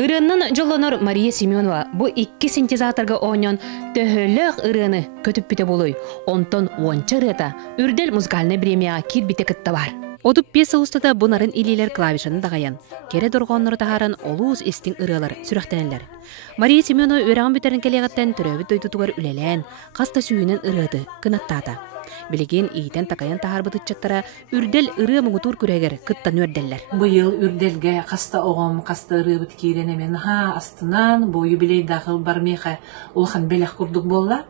Ырыаннан жолонор Мария Семенова бу 2 синтезаторга ооньон төһөлөөх ырыаны көтүп бите болуй. Онтон уонча ырыата үрдел музыкальный премияга кирбите кытта бар. Отуп пьеса устата бунарын илилер клавишаны дагаян. Кере доргоннор тахаран олуус истин ырыалар сүрөхтенелер. Мария Семенова өраган битерин келегаттен төрөбүт дойтутугар үлелен, каста сүйүнен ырыады кынаттаата. Билеген ийтен такаян тахарбытычаттара үрдел ырыа мугутур күрегер кыттан өрделлер. Быйыл үрделге каста огом, каста ырыабыт кииренемен астынан бу юбилей дагыл бармеха улхан белех курдук болла.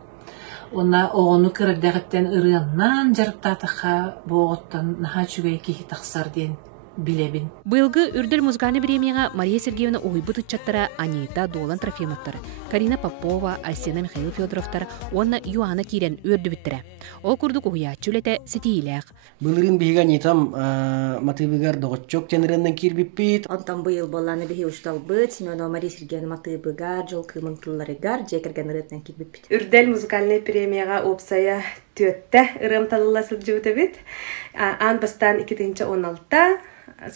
Онна огону кырдагыттан ырыаннан жарыктатыха боготтан наха чүгей кихи таксар ден билебин. Быйылгы үрдел музыкальный премияга Мария Сергеевна уйбытычаттара Анита Долан Трофимовтар, Карина Попова, Айсена Михаил Федоровтар, онна Юана Кирен үрдүбүттөрө. Ол курдук уяачулете сетиилек. Былырын биһига нитам матыбыгар догочок тенеренен кирбиппит. Онтан быйыл болланы биһи ушталбыт, Семенова Мария Сергеевна матыбыгар, жол кымыңтылларыгар, жекерген ырытынан кирбиппит. Үрдел музыкальный премияга опсая төттө ырым талыласып жыбытыбыт. Ан бастан 2-16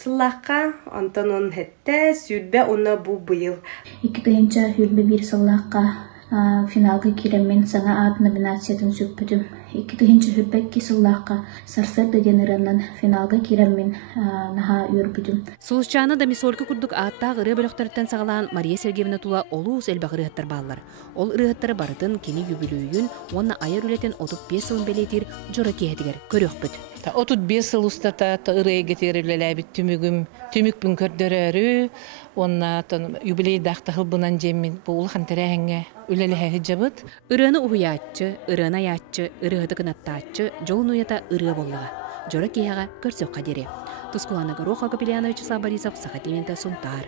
сыллаққа, онтан он хетте, сүрбе онна бу быйыл. 2-нче хүрбе бир сыллаққа финалга киреммен саңа ат номинациятын сүппүтүм. 2-нче хүрбекки сыллаққа сарсыр дегенеринен финалга киреммен наха үрбүтүм. Сулчаны да мисолка курдук аттаа ыры бөлөктөртөн сагалаан Мария Сергеевна тула олуус элбагырыттар баалар. Ол ырыттары барытын кини юбилейүн, онна аяр үлетен отуп пьесалын белетир жора киһетигер көрөкпүт. Отут 5 ыл устата ырыйы гетерилеләбит түмүкпүн көрдөрөрү, онна юбилей дактахыл бунан жемин бу улхан терәһеңе үлелеһе жабыт. Ырыаны уяатчы, ырыана яатчы, ырыһыды кынаттааччы, жолун уята ырыа боллага. Жора киһага көрсөк кадери. Тускулана Горохова Капелянович Борисов, Сахатинента Сунтар.